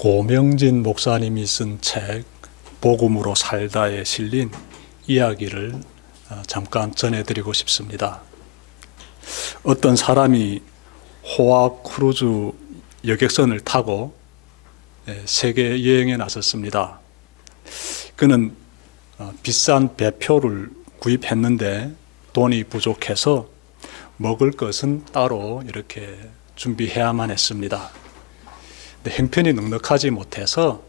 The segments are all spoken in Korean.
고명진 목사님이 쓴 책 복음으로 살다에 실린 이야기를 잠깐 전해드리고 싶습니다. 어떤 사람이 호화 크루즈 여객선을 타고 세계 여행에 나섰습니다. 그는 비싼 배표를 구입했는데 돈이 부족해서 먹을 것은 따로 이렇게 준비해야만 했습니다. 근데 형편이 넉넉하지 못해서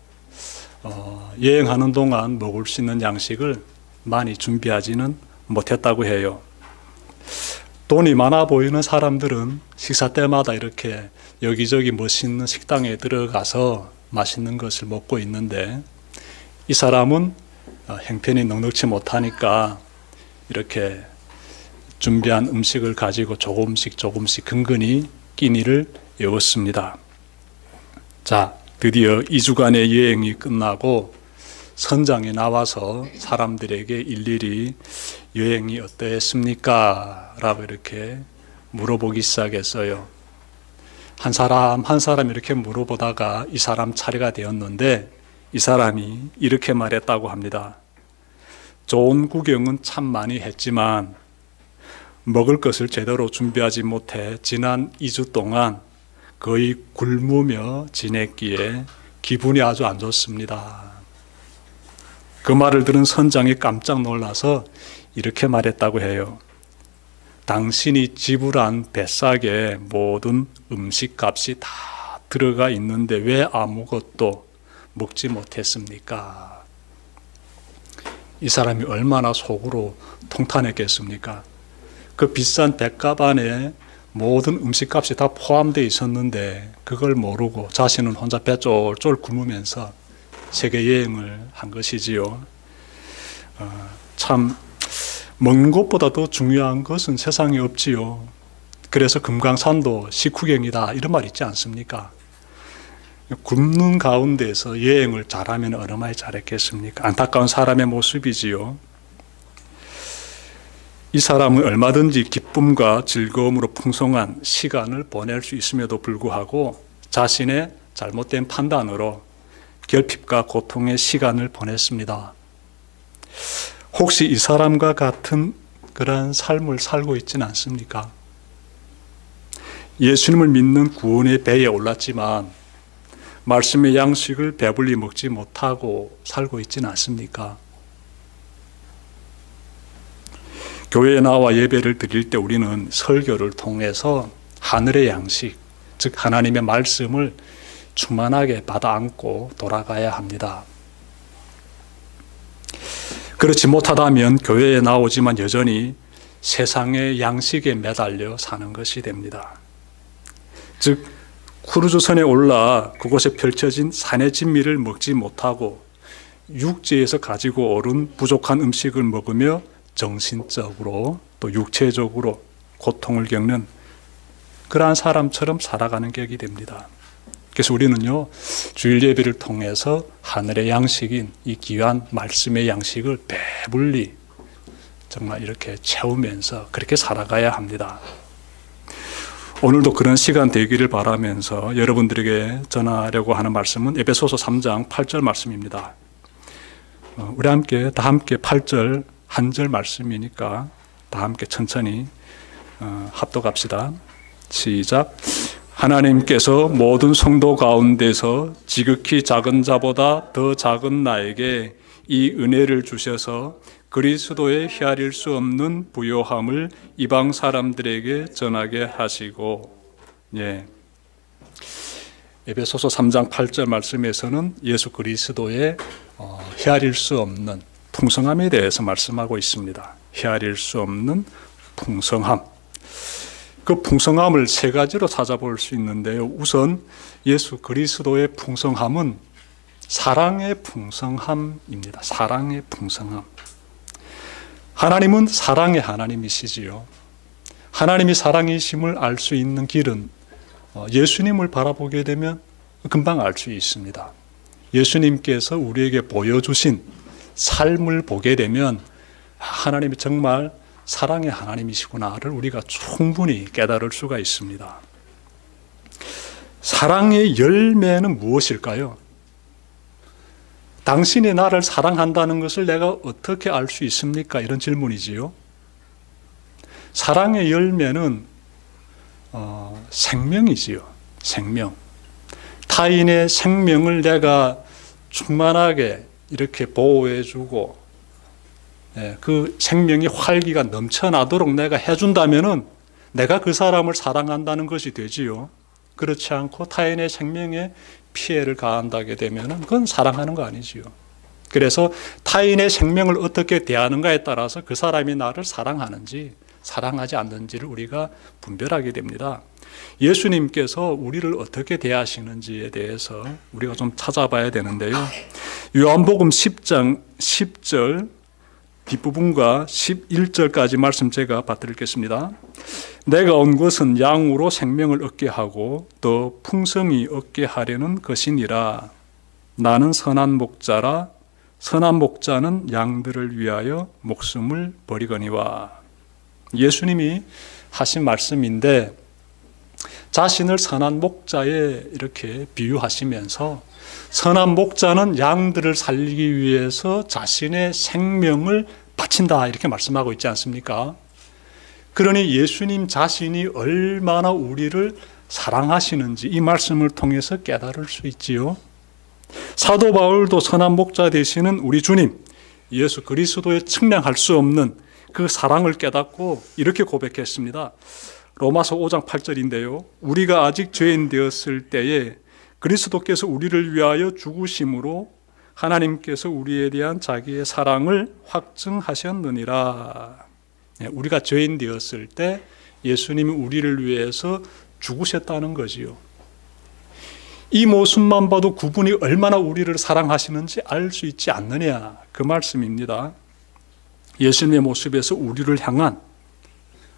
여행하는 동안 먹을 수 있는 양식을 많이 준비하지는 못했다고 해요. 돈이 많아 보이는 사람들은 식사 때마다 이렇게 여기저기 멋있는 식당에 들어가서 맛있는 것을 먹고 있는데, 이 사람은 형편이 넉넉지 못하니까 이렇게 준비한 음식을 가지고 조금씩 근근히 끼니를 여웠습니다. 자, 드디어 2주간의 여행이 끝나고 선장에 나와서 사람들에게 일일이 여행이 어떠했습니까? 라고 이렇게 물어보기 시작했어요. 한 사람 한 사람 이렇게 물어보다가 이 사람 차례가 되었는데, 이 사람이 이렇게 말했다고 합니다. 좋은 구경은 참 많이 했지만 먹을 것을 제대로 준비하지 못해 지난 2주 동안 거의 굶으며 지냈기에 기분이 아주 안 좋습니다. 그 말을 들은 선장이 깜짝 놀라서 이렇게 말했다고 해요. 당신이 지불한 배삭에 모든 음식값이 다 들어가 있는데 왜 아무것도 먹지 못했습니까? 이 사람이 얼마나 속으로 통탄했겠습니까? 그 비싼 배값 안에 모든 음식값이 다 포함되어 있었는데 그걸 모르고 자신은 혼자 배 쫄쫄 굶으면서 세계 여행을 한 것이지요. 참 먹는 것보다 더 중요한 것은 세상에 없지요. 그래서 금강산도 식후경이다 이런 말 있지 않습니까? 굶는 가운데서 여행을 잘하면 얼마나 잘했겠습니까? 안타까운 사람의 모습이지요. 이 사람은 얼마든지 기쁨과 즐거움으로 풍성한 시간을 보낼 수 있음에도 불구하고 자신의 잘못된 판단으로 결핍과 고통의 시간을 보냈습니다. 혹시 이 사람과 같은 그러한 삶을 살고 있지는 않습니까? 예수님을 믿는 구원의 배에 올랐지만 말씀의 양식을 배불리 먹지 못하고 살고 있지는 않습니까? 교회에 나와 예배를 드릴 때 우리는 설교를 통해서 하늘의 양식, 즉 하나님의 말씀을 충만하게 받아 안고 돌아가야 합니다. 그렇지 못하다면 교회에 나오지만 여전히 세상의 양식에 매달려 사는 것이 됩니다. 즉 크루즈선에 올라 그곳에 펼쳐진 산의 진미를 먹지 못하고 육지에서 가지고 오른 부족한 음식을 먹으며 정신적으로 또 육체적으로 고통을 겪는 그러한 사람처럼 살아가는 격이 됩니다. 그래서 우리는요, 주일 예배를 통해서 하늘의 양식인 이 귀한 말씀의 양식을 배불리 정말 이렇게 채우면서 그렇게 살아가야 합니다. 오늘도 그런 시간 되기를 바라면서 여러분들에게 전하려고 하는 말씀은 에베소서 3장 8절 말씀입니다. 우리 다 함께 8절 한 절 말씀이니까 다 함께 천천히 합독합시다. 시작. 하나님께서 모든 성도 가운데서 지극히 작은 자보다 더 작은 나에게 이 은혜를 주셔서 그리스도의 헤아릴 수 없는 부요함을 이방 사람들에게 전하게 하시고. 에베소서 3장 8절 말씀에서는 예수 그리스도의 헤아릴 수 없는 풍성함에 대해서 말씀하고 있습니다. 헤아릴 수 없는 풍성함. 그 풍성함을 세 가지로 찾아볼 수 있는데요. 우선 예수 그리스도의 풍성함은 사랑의 풍성함입니다. 사랑의 풍성함. 하나님은 사랑의 하나님이시지요. 하나님이 사랑이심을 알 수 있는 길은 예수님을 바라보게 되면 금방 알 수 있습니다. 예수님께서 우리에게 보여주신 삶을 보게 되면 하나님이 정말 사랑의 하나님이시구나를 우리가 충분히 깨달을 수가 있습니다. 사랑의 열매는 무엇일까요? 당신이 나를 사랑한다는 것을 내가 어떻게 알 수 있습니까? 이런 질문이지요. 사랑의 열매는 생명이지요. 생명. 타인의 생명을 내가 충만하게 이렇게 보호해주고 그 생명의 활기가 넘쳐나도록 내가 해준다면은 내가 그 사람을 사랑한다는 것이 되지요. 그렇지 않고 타인의 생명에 피해를 가한다게 되면은 그건 사랑하는 거 아니지요. 그래서 타인의 생명을 어떻게 대하는가에 따라서 그 사람이 나를 사랑하는지 사랑하지 않는지를 우리가 분별하게 됩니다. 예수님께서 우리를 어떻게 대하시는지에 대해서 우리가 좀 찾아봐야 되는데요. 요한복음 10장 10절 뒷부분과 11절까지 말씀 제가 받들겠습니다. 내가 온 것은 양으로 생명을 얻게 하고 더 풍성히 얻게 하려는 것이니라. 나는 선한 목자라. 선한 목자는 양들을 위하여 목숨을 버리거니와. 예수님이 하신 말씀인데 자신을 선한 목자에 이렇게 비유하시면서 선한 목자는 양들을 살리기 위해서 자신의 생명을 바친다 이렇게 말씀하고 있지 않습니까? 그러니 예수님 자신이 얼마나 우리를 사랑하시는지 이 말씀을 통해서 깨달을 수 있지요. 사도 바울도 선한 목자 되시는 우리 주님 예수 그리스도의 측량할 수 없는 그 사랑을 깨닫고 이렇게 고백했습니다. 로마서 5장 8절인데요. 우리가 아직 죄인 되었을 때에 그리스도께서 우리를 위하여 죽으심으로 하나님께서 우리에 대한 자기의 사랑을 확증하셨느니라. 우리가 죄인 되었을 때 예수님이 우리를 위해서 죽으셨다는 거지요. 이 모습만 봐도 그분이 얼마나 우리를 사랑하시는지 알 수 있지 않느냐 그 말씀입니다. 예수님의 모습에서 우리를 향한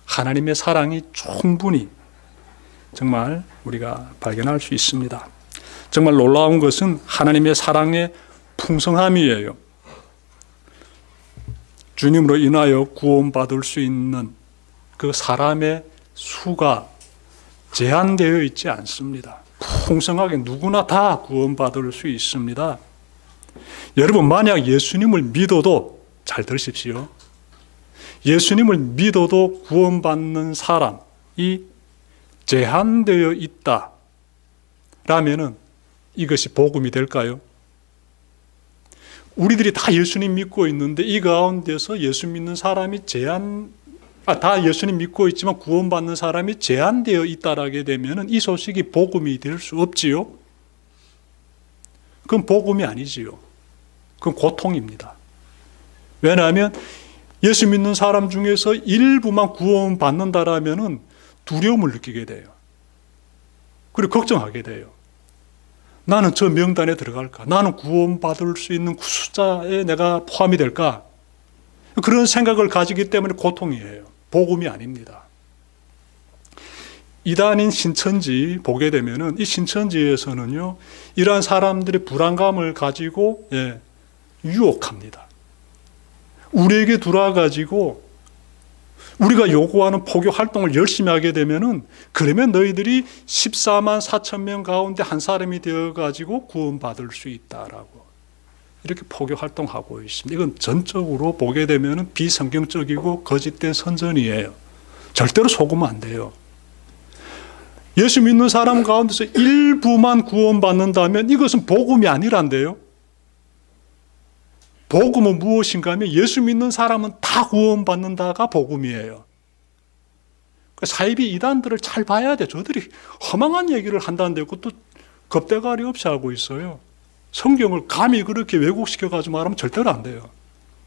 하나님의 사랑이 충분히 정말 우리가 발견할 수 있습니다. 정말 놀라운 것은 하나님의 사랑의 풍성함이에요. 주님으로 인하여 구원받을 수 있는 그 사람의 수가 제한되어 있지 않습니다. 풍성하게 누구나 다 구원받을 수 있습니다. 여러분 만약 예수님을 믿어도 잘 들으십시오. 예수님을 믿어도 구원받는 사람이 제한되어 있다라면은 이것이 복음이 될까요? 우리들이 다 예수님 믿고 있는데 이 가운데서 예수 믿는 사람이 다 예수님 믿고 있지만 구원받는 사람이 제한되어 있다라게 되면은 이 소식이 복음이 될 수 없지요. 그건 복음이 아니지요. 그건 고통입니다. 왜냐하면 예수 믿는 사람 중에서 일부만 구원받는다라면은 두려움을 느끼게 돼요. 그리고 걱정하게 돼요. 나는 저 명단에 들어갈까? 나는 구원받을 수 있는 그 숫자에 내가 포함이 될까? 그런 생각을 가지기 때문에 고통이에요. 복음이 아닙니다. 이단인 신천지 보게 되면은 이 신천지에서는요, 이러한 사람들의 불안감을 가지고 유혹합니다. 우리에게 들어와가지고 우리가 요구하는 포교 활동을 열심히 하게 되면은 그러면 너희들이 14만 4천 명 가운데 한 사람이 되어가지고 구원받을 수 있다라고 이렇게 포교 활동하고 있습니다. 이건 전적으로 보게 되면은 비성경적이고 거짓된 선전이에요. 절대로 속으면 안 돼요. 예수 믿는 사람 가운데서 일부만 구원받는다면 이것은 복음이 아니란데요. 복음은 무엇인가 하면 예수 믿는 사람은 다 구원받는다가 복음이에요. 사이비 이단들을 잘 봐야 돼. 저들이 허망한 얘기를 한다는데 그것도 겁대가리 없이 하고 있어요. 성경을 감히 그렇게 왜곡시켜가지고 말하면 절대로 안 돼요.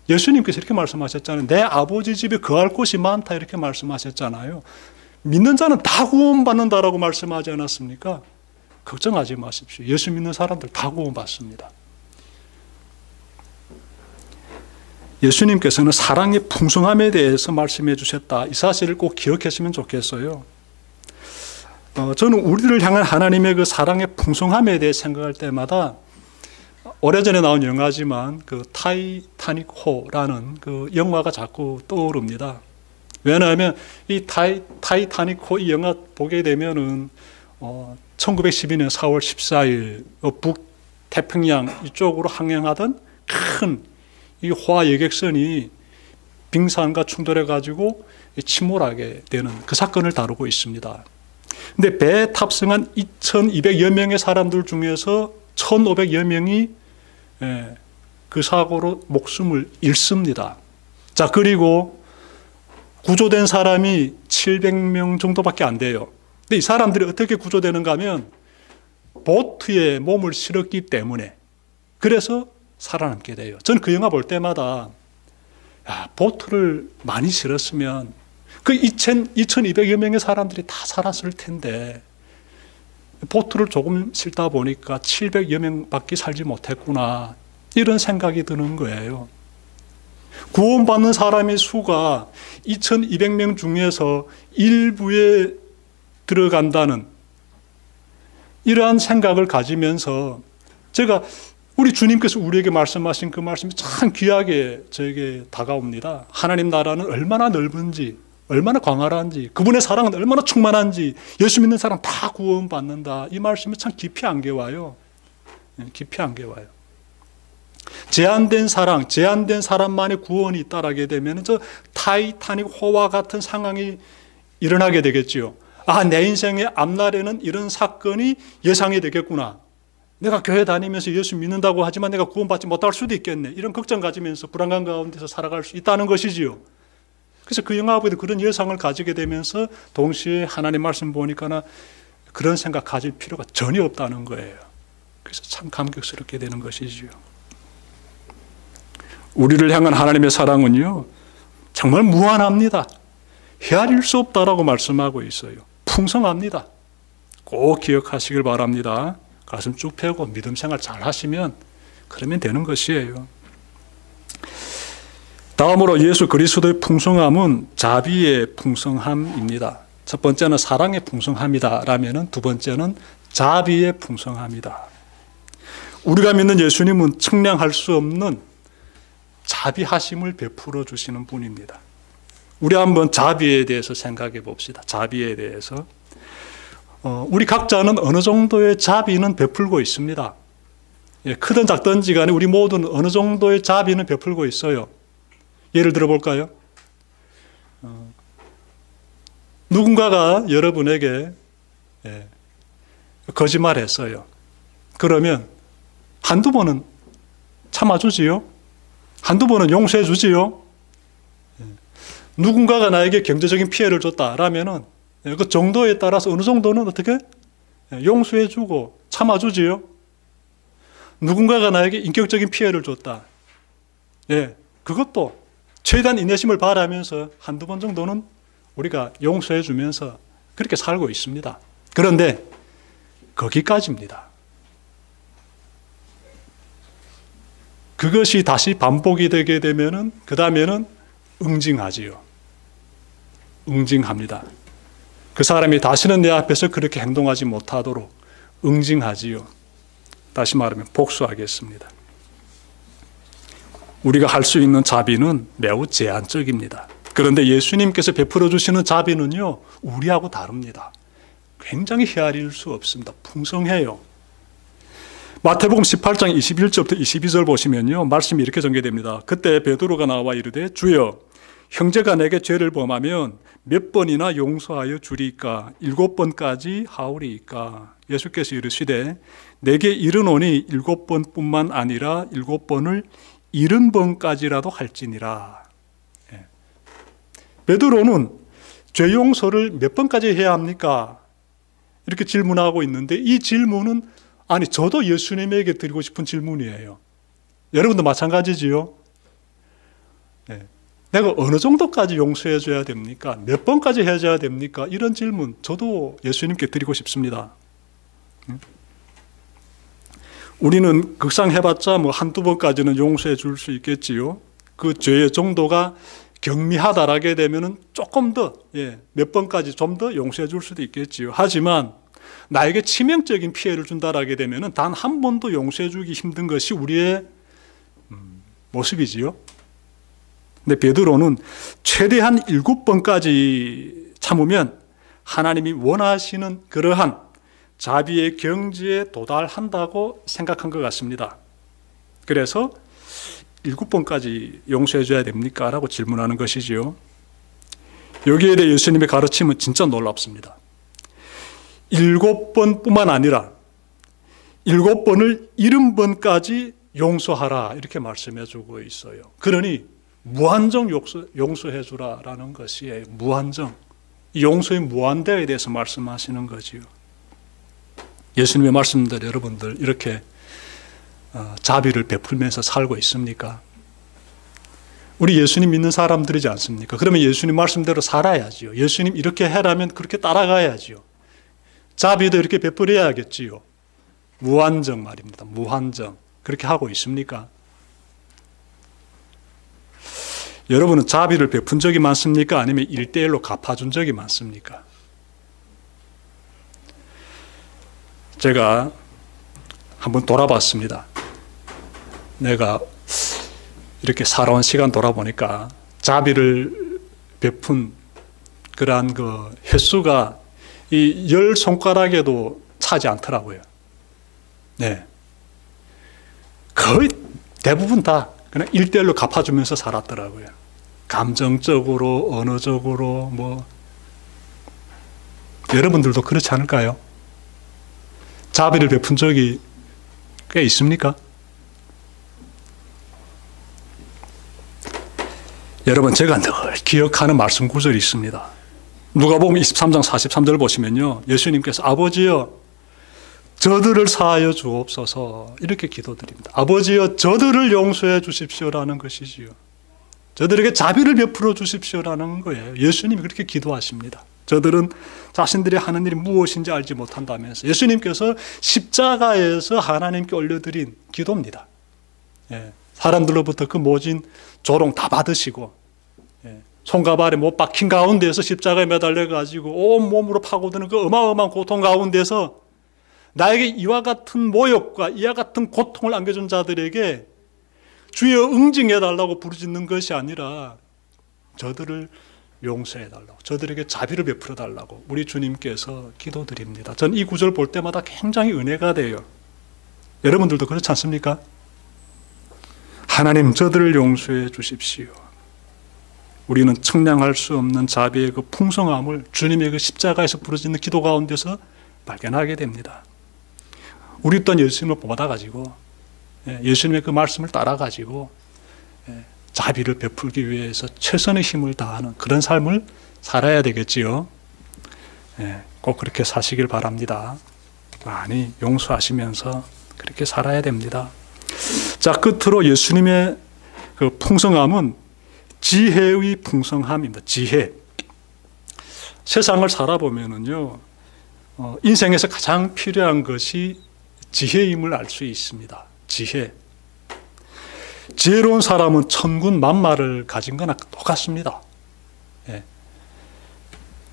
예수님께서 이렇게 말씀하셨잖아요. 내 아버지 집에 거할 곳이 많다 이렇게 말씀하셨잖아요. 믿는 자는 다 구원받는다라고 말씀하지 않았습니까? 걱정하지 마십시오. 예수 믿는 사람들 다 구원받습니다. 예수님께서는 사랑의 풍성함에 대해서 말씀해 주셨다. 이 사실을 꼭 기억했으면 좋겠어요. 저는 우리를 향한 하나님의 그 사랑의 풍성함에 대해 생각할 때마다 오래전에 나온 영화지만 그 타이타닉호라는 그 영화가 자꾸 떠오릅니다. 왜냐하면 이 타이타닉호 이 영화 보게 되면은 1912년 4월 14일 북태평양 이쪽으로 항행하던 큰 이 호화 여객선이 빙산과 충돌해가지고 침몰하게 되는 그 사건을 다루고 있습니다. 근데 배에 탑승한 2,200여 명의 사람들 중에서 1,500여 명이 그 사고로 목숨을 잃습니다. 자, 그리고 구조된 사람이 700명 정도밖에 안 돼요. 근데 이 사람들이 어떻게 구조되는가 하면 보트에 몸을 실었기 때문에, 그래서 살아남게 돼요. 저는 그 영화 볼 때마다 보트를 많이 실었으면 그 2,200여 명의 사람들이 다 살았을 텐데 보트를 조금 실다 보니까 700여 명밖에 살지 못했구나, 이런 생각이 드는 거예요. 구원받는 사람의 수가 2,200명 중에서 일부에 들어간다는 이러한 생각을 가지면서 제가 우리 주님께서 우리에게 말씀하신 그 말씀이 참 귀하게 저에게 다가옵니다. 하나님 나라는 얼마나 넓은지, 얼마나 광활한지, 그분의 사랑은 얼마나 충만한지, 예수 믿는 사람 다 구원받는다. 이 말씀이 참 깊이 안겨와요. 깊이 안겨와요. 제한된 사랑, 제한된 사람만의 구원이 있다라게 되면 저 타이타닉 호와 같은 상황이 일어나게 되겠지요. 내 인생의 앞날에는 이런 사건이 예상이 되겠구나. 내가 교회 다니면서 예수 믿는다고 하지만 내가 구원받지 못할 수도 있겠네. 이런 걱정 가지면서 불안감 가운데서 살아갈 수 있다는 것이지요. 그래서 그 영화 보다 그런 예상을 가지게 되면서 동시에 하나님 말씀 보니까 그런 생각 가질 필요가 전혀 없다는 거예요. 그래서 참 감격스럽게 되는 것이지요. 우리를 향한 하나님의 사랑은요, 정말 무한합니다. 헤아릴 수 없다라고 말씀하고 있어요. 풍성합니다. 꼭 기억하시길 바랍니다. 가슴 쭉 펴고 믿음 생활 잘 하시면 그러면 되는 것이에요. 다음으로 예수 그리스도의 풍성함은 자비의 풍성함입니다. 첫 번째는 사랑의 풍성함이다 라면은 두 번째는 자비의 풍성함이다. 우리가 믿는 예수님은 측량할 수 없는 자비하심을 베풀어 주시는 분입니다. 우리 한번 자비에 대해서 생각해 봅시다. 자비에 대해서. 우리 각자는 어느 정도의 자비는 베풀고 있습니다. 크든 작든지 간에 우리 모두는 어느 정도의 자비는 베풀고 있어요. 예를 들어 볼까요? 누군가가 여러분에게 거짓말했어요. 그러면 한두 번은 참아주지요. 한두 번은 용서해 주지요. 누군가가 나에게 경제적인 피해를 줬다라면은 그 정도에 따라서 어느 정도는 어떻게 용서해 주고 참아주지요. 누군가가 나에게 인격적인 피해를 줬다. 그것도 최대한 인내심을 바라면서 한두 번 정도는 우리가 용서해 주면서 그렇게 살고 있습니다. 그런데 거기까지입니다. 그것이 다시 반복이 되게 되면은 그 다음에는 응징하지요. 응징합니다. 그 사람이 다시는 내 앞에서 그렇게 행동하지 못하도록 응징하지요. 다시 말하면 복수하겠습니다. 우리가 할 수 있는 자비는 매우 제한적입니다. 그런데 예수님께서 베풀어 주시는 자비는요, 우리하고 다릅니다. 굉장히 헤아릴 수 없습니다. 풍성해요. 마태복음 18장 21절부터 22절 보시면요, 말씀이 이렇게 전개됩니다. 그때 베드로가 나와 이르되 주여, 형제가 내게 죄를 범하면 몇 번이나 용서하여 주리이까? 7번까지 하오리이까? 예수께서 이르시되 내게 이르노니 7번뿐만 아니라 7번을 70번까지라도 할지니라. 베드로는 죄 용서를 몇 번까지 해야 합니까? 이렇게 질문하고 있는데 이 질문은 저도 예수님에게 드리고 싶은 질문이에요. 여러분도 마찬가지지요? 내가 어느 정도까지 용서해 줘야 됩니까? 몇 번까지 해줘야 됩니까? 이런 질문 저도 예수님께 드리고 싶습니다. 우리는 극상해봤자 한두 번까지는 용서해 줄 수 있겠지요. 그 죄의 정도가 경미하다라게 되면은 조금 더, 몇 번까지 좀 더 용서해 줄 수도 있겠지요. 하지만 나에게 치명적인 피해를 준다라게 되면은 단 한 번도 용서해 주기 힘든 것이 우리의 모습이지요. 근데 베드로는 최대한 7번까지 참으면 하나님이 원하시는 그러한 자비의 경지에 도달한다고 생각한 것 같습니다. 그래서 7번까지 용서해 줘야 됩니까? 라고 질문하는 것이지요. 여기에 대해 예수님의 가르침은 진짜 놀랍습니다. 7번뿐만 아니라 7번을 70번까지 용서하라 이렇게 말씀해 주고 있어요. 그러니 무한정 용서해 주라라는 것이에요. 무한정. 용서의 무한대에 대해서 말씀하시는 거지요. 예수님의 말씀대로 여러분들 이렇게 자비를 베풀면서 살고 있습니까? 우리 예수님 믿는 사람들이지 않습니까? 그러면 예수님 말씀대로 살아야지요. 예수님 이렇게 해라면 그렇게 따라가야지요. 자비도 이렇게 베풀어야겠지요. 무한정 말입니다. 무한정. 그렇게 하고 있습니까? 여러분은 자비를 베푼 적이 많습니까? 아니면 1대1로 갚아준 적이 많습니까? 제가 한번 돌아봤습니다. 내가 이렇게 살아온 시간 돌아보니까 자비를 베푼 그러한 그 횟수가 이 10손가락에도 차지 않더라고요. 네. 거의 대부분 다 그냥 1대1로 갚아주면서 살았더라고요. 감정적으로, 언어적으로, 여러분들도 그렇지 않을까요? 자비를 베푼 적이 꽤 있습니까? 여러분, 제가 늘 기억하는 말씀 구절이 있습니다. 누가복음 23장 43절 보시면요, 예수님께서 아버지여 저들을 사하여 주옵소서 이렇게 기도드립니다. 아버지여 저들을 용서해 주십시오라는 것이지요. 저들에게 자비를 베풀어 주십시오라는 거예요. 예수님이 그렇게 기도하십니다. 저들은 자신들이 하는 일이 무엇인지 알지 못한다면서 예수님께서 십자가에서 하나님께 올려드린 기도입니다. 예, 사람들로부터 그 모진 조롱 다 받으시고 손과 발에 못 박힌 가운데서 십자가에 매달려가지고 온몸으로 파고드는 그 어마어마한 고통 가운데서 나에게 이와 같은 모욕과 이와 같은 고통을 안겨준 자들에게 주여 응징해달라고 부르짖는 것이 아니라 저들을 용서해달라고, 저들에게 자비를 베풀어달라고 우리 주님께서 기도드립니다. 전 이 구절 볼 때마다 굉장히 은혜가 돼요. 여러분들도 그렇지 않습니까? 하나님 저들을 용서해 주십시오. 우리는 측량할 수 없는 자비의 그 풍성함을 주님의 그 십자가에서 부르짖는 기도 가운데서 발견하게 됩니다. 우리 또한 예수님을 받아가지고 예수님의 그 말씀을 따라가지고 자비를 베풀기 위해서 최선의 힘을 다하는 그런 삶을 살아야 되겠지요. 꼭 그렇게 사시길 바랍니다. 많이 용서하시면서 그렇게 살아야 됩니다. 자, 끝으로 예수님의 그 풍성함은 지혜의 풍성함입니다. 지혜. 세상을 살아보면은요, 인생에서 가장 필요한 것이 지혜임을 알 수 있습니다. 지혜. 지혜로운 사람은 천군 만마를 가진 거나 똑같습니다.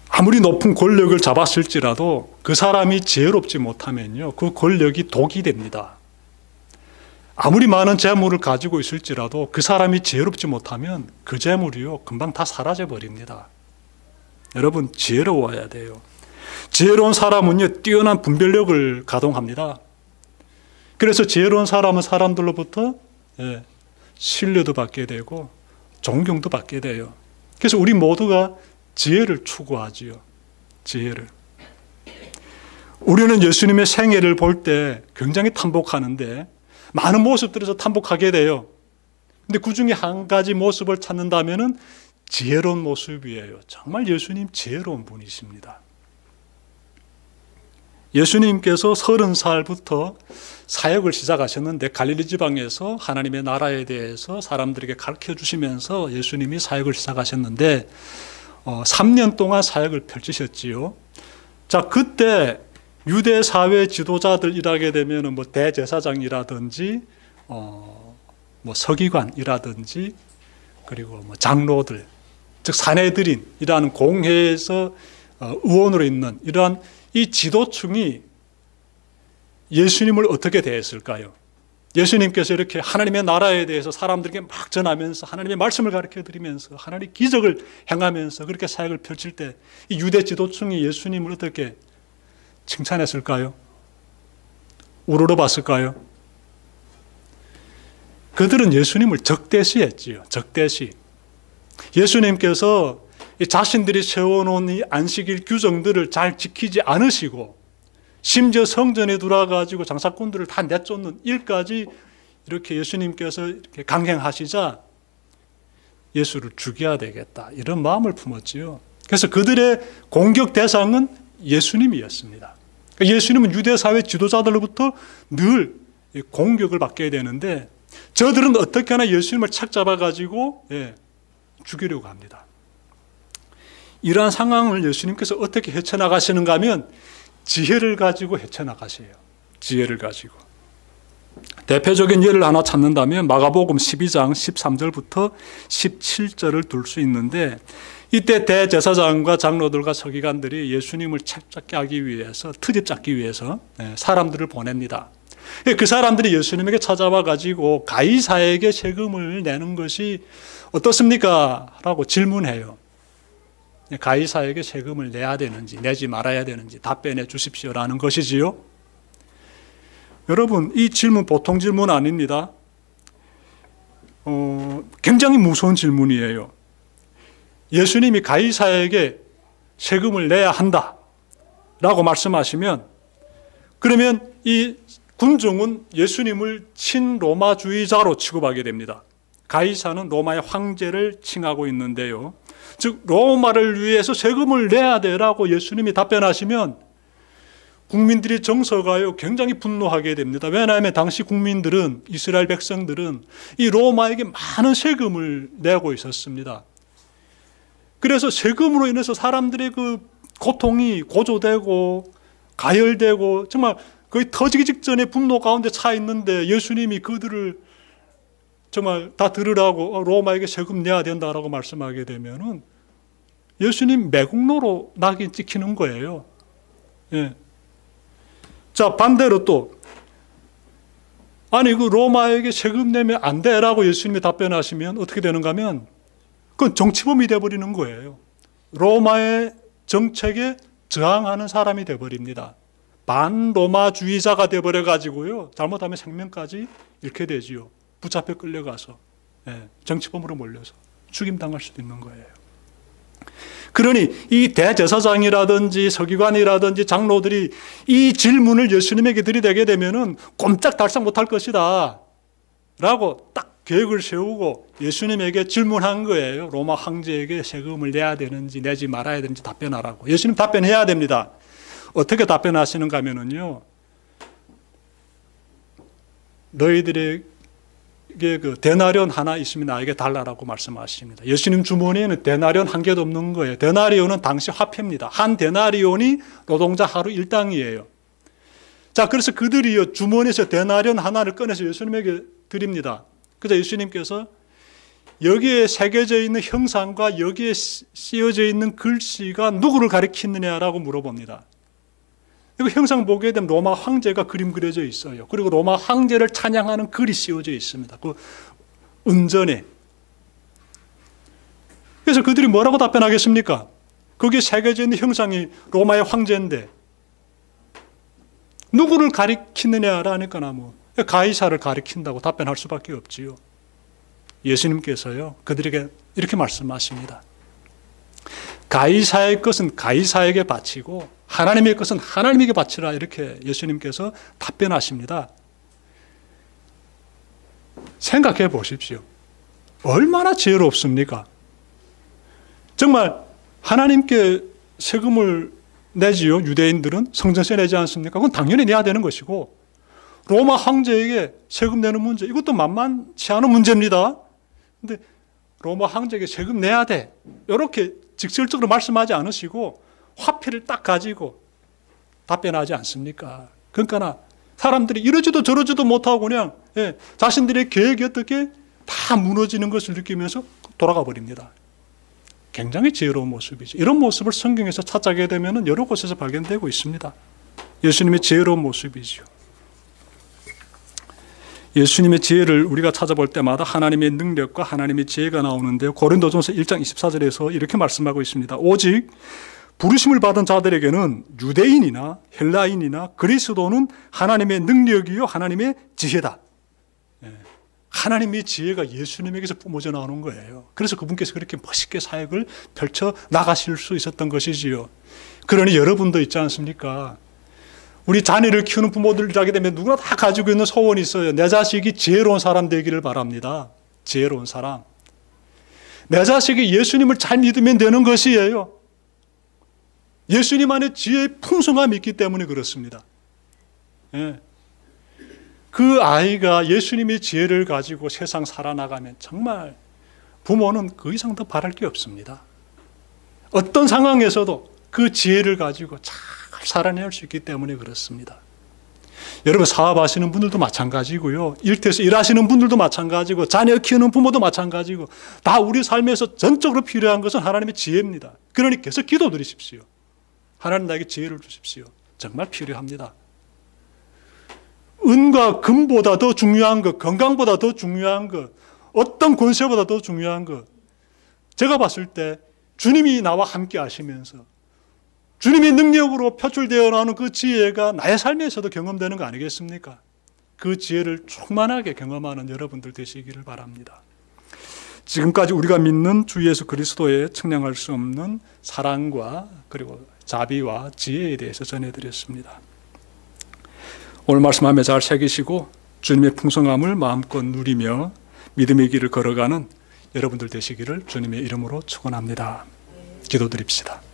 아무리 높은 권력을 잡았을지라도 그 사람이 지혜롭지 못하면요, 그 권력이 독이 됩니다. 아무리 많은 재물을 가지고 있을지라도 그 사람이 지혜롭지 못하면 그 재물이요, 금방 다 사라져 버립니다. 여러분, 지혜로워야 돼요. 지혜로운 사람은요, 뛰어난 분별력을 가동합니다. 그래서 지혜로운 사람은 사람들로부터 신뢰도 받게 되고 존경도 받게 돼요. 그래서 우리 모두가 지혜를 추구하지요. 지혜를. 우리는 예수님의 생애를 볼 때 굉장히 탐복하는데 많은 모습들에서 탐복하게 돼요. 근데 그 중에 한 가지 모습을 찾는다면은 지혜로운 모습이에요. 정말 예수님 지혜로운 분이십니다. 예수님께서 30살부터 사역을 시작하셨는데 갈릴리 지방에서 하나님의 나라에 대해서 사람들에게 가르쳐 주시면서 예수님이 사역을 시작하셨는데 3년 동안 사역을 펼치셨지요. 자, 그때 유대 사회 지도자들 일하게 되면 대제사장이라든지 서기관이라든지 그리고 장로들, 즉 산헤드린이라는 공회에서 의원으로 있는 이러한 이 지도층이 예수님을 어떻게 대했을까요? 예수님께서 이렇게 하나님의 나라에 대해서 사람들에게 막 전하면서 하나님의 말씀을 가르쳐드리면서 하나님의 기적을 행하면서 그렇게 사역을 펼칠 때 이 유대 지도층이 예수님을 어떻게 칭찬했을까요? 우러러 봤을까요? 그들은 예수님을 적대시했지요. 적대시. 예수님께서 자신들이 세워놓은 이 안식일 규정들을 잘 지키지 않으시고 심지어 성전에 들어와가지고 장사꾼들을 다 내쫓는 일까지 이렇게 예수님께서 이렇게 강행하시자 예수를 죽여야 되겠다 이런 마음을 품었지요. 그래서 그들의 공격 대상은 예수님이었습니다. 예수님은 유대사회 지도자들로부터 늘 공격을 받게 되는데 저들은 어떻게 하나 예수님을 착잡아가지고 죽이려고 합니다. 이러한 상황을 예수님께서 어떻게 헤쳐나가시는가 하면 지혜를 가지고 헤쳐나가세요. 지혜를 가지고. 대표적인 예를 하나 찾는다면 마가복음 12장 13절부터 17절을 둘 수 있는데 이때 대제사장과 장로들과 서기관들이 예수님을 책잡게 하기 위해서 트집 잡기 위해서 사람들을 보냅니다. 그 사람들이 예수님에게 찾아와 가지고 가이사에게 세금을 내는 것이 어떻습니까? 라고 질문해요. 가이사에게 세금을 내야 되는지 내지 말아야 되는지 답변해 주십시오라는 것이지요. 여러분 이 질문 보통 질문 아닙니다. 굉장히 무서운 질문이에요. 예수님이 가이사에게 세금을 내야 한다 라고 말씀하시면 그러면 이 군중은 예수님을 친로마주의자로 취급하게 됩니다. 가이사는 로마의 황제를 칭하고 있는데요. 즉 로마를 위해서 세금을 내야 되라고 예수님이 답변하시면 국민들이 정서가요 굉장히 분노하게 됩니다. 왜냐하면 당시 국민들은 이스라엘 백성들은 이 로마에게 많은 세금을 내고 있었습니다. 그래서 세금으로 인해서 사람들의 그 고통이 고조되고 가열되고 정말 거의 터지기 직전에 분노 가운데 차 있는데 예수님이 그들을 정말 다 들으라고 로마에게 세금 내야 된다라고 말씀하게 되면은 예수님 매국노로 낙인 찍히는 거예요. 예. 자, 반대로 또 아니 그 로마에게 세금 내면 안 돼라고 예수님이 답변하시면 어떻게 되는가 하면 그건 정치범이 되어버리는 거예요. 로마의 정책에 저항하는 사람이 되어버립니다. 반로마주의자가 되어버려가지고요. 잘못하면 생명까지 잃게 되지요. 붙잡혀 끌려가서 정치범으로 몰려서 죽임당할 수도 있는 거예요. 그러니 이 대제사장이라든지 서기관이라든지 장로들이 이 질문을 예수님에게 들이대게 되면은 꼼짝달싹 못할 것이다 라고 딱 계획을 세우고 예수님에게 질문한 거예요. 로마 황제에게 세금을 내야 되는지 내지 말아야 되는지 답변하라고. 예수님 답변해야 됩니다. 어떻게 답변하시는가 하면은요, 너희들에게 그 데나리온 하나 있으면 나에게 달라라고 말씀하십니다. 예수님 주머니에는 데나리온 한 개도 없는 거예요. 데나리온은 당시 화폐입니다. 한 데나리온이 노동자 하루 일당이에요. 자, 그래서 그들이 주머니에서 데나리온 하나를 꺼내서 예수님에게 드립니다. 그래서 예수님께서 여기에 새겨져 있는 형상과 여기에 쓰여져 있는 글씨가 누구를 가리키느냐라고 물어봅니다. 이거 형상 보게 되면 로마 황제가 그림 그려져 있어요. 그리고 로마 황제를 찬양하는 글이 씌워져 있습니다. 그 은전에. 그래서 그들이 뭐라고 답변하겠습니까? 거기에 새겨져 있는 형상이 로마의 황제인데 누구를 가리키느냐라니까 뭐 가이사를 가리킨다고 답변할 수밖에 없지요. 예수님께서요 그들에게 이렇게 말씀하십니다. 가이사의 것은 가이사에게 바치고 하나님의 것은 하나님에게 바치라 이렇게 예수님께서 답변하십니다. 생각해 보십시오. 얼마나 지혜롭습니까? 정말 하나님께 세금을 내지요. 유대인들은 성전세 내지 않습니까? 그건 당연히 내야 되는 것이고 로마 황제에게 세금 내는 문제 이것도 만만치 않은 문제입니다. 근데 로마 황제에게 세금 내야 돼. 이렇게 직설적으로 말씀하지 않으시고 화폐를 딱 가지고 답변하지 않습니까? 그러니까 사람들이 이러지도 저러지도 못하고 그냥 자신들의 계획이 어떻게 다 무너지는 것을 느끼면서 돌아가 버립니다. 굉장히 지혜로운 모습이죠. 이런 모습을 성경에서 찾아가게 되면 여러 곳에서 발견되고 있습니다. 예수님의 지혜로운 모습이죠. 예수님의 지혜를 우리가 찾아볼 때마다 하나님의 능력과 하나님의 지혜가 나오는데요. 고린도전서 1장 24절에서 이렇게 말씀하고 있습니다. 오직 부르심을 받은 자들에게는 유대인이나 헬라인이나 그리스도는 하나님의 능력이요 하나님의 지혜다. 하나님의 지혜가 예수님에게서 뿜어져 나오는 거예요. 그래서 그분께서 그렇게 멋있게 사역을 펼쳐 나가실 수 있었던 것이지요. 그러니 여러분도 있지 않습니까? 우리 자녀를 키우는 부모들이라게 되면 누구나 다 가지고 있는 소원이 있어요. 내 자식이 지혜로운 사람 되기를 바랍니다. 지혜로운 사람. 내 자식이 예수님을 잘 믿으면 되는 것이에요. 예수님 안에 지혜의 풍성함이 있기 때문에 그렇습니다. 예. 그 아이가 예수님의 지혜를 가지고 세상 살아나가면 정말 부모는 그 이상 더 바랄 게 없습니다. 어떤 상황에서도 그 지혜를 가지고 잘 살아낼 수 있기 때문에 그렇습니다. 여러분 사업하시는 분들도 마찬가지고요. 일터에서 일하시는 분들도 마찬가지고 자녀 키우는 부모도 마찬가지고 다 우리 삶에서 전적으로 필요한 것은 하나님의 지혜입니다. 그러니 계속 기도드리십시오. 하나님 나에게 지혜를 주십시오. 정말 필요합니다. 은과 금보다 더 중요한 것, 건강보다 더 중요한 것, 어떤 권세보다 더 중요한 것. 제가 봤을 때 주님이 나와 함께 하시면서 주님의 능력으로 표출되어 나오는 그 지혜가 나의 삶에서도 경험되는 거 아니겠습니까? 그 지혜를 충만하게 경험하는 여러분들 되시기를 바랍니다. 지금까지 우리가 믿는 주 예수 그리스도의 측량할 수 없는 사랑과 그리고 자비와 지혜에 대해서 전해드렸습니다. 오늘 말씀 마음에 잘 새기시고 주님의 풍성함을 마음껏 누리며 믿음의 길을 걸어가는 여러분들 되시기를 주님의 이름으로 축원합니다. 기도드립시다.